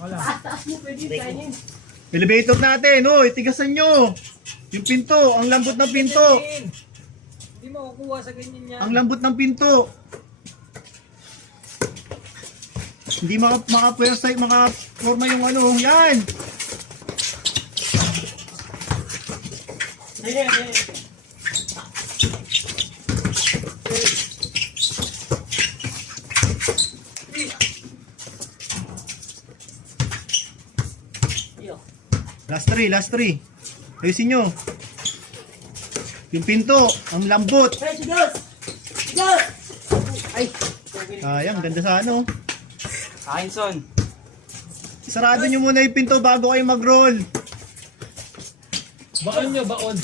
Wala. Taas mo, pwede kainin. Elevator natin, itigasan nyo. Yung pinto, ang lambot ng pinto. Hindi mo kukuha sa ganyan yan. Ang lambot ng pinto. Hindi makapuwersay, makaporma yung ano, yan. Last 3. Ayusin nyo. Yung pinto, ang lambot. Hey, sigas! Sigas! Ay! Sayang, ganda sa ano. Kainson. Sarado nyo muna yung pinto bago kayo mag-roll. Baon nyo, baon.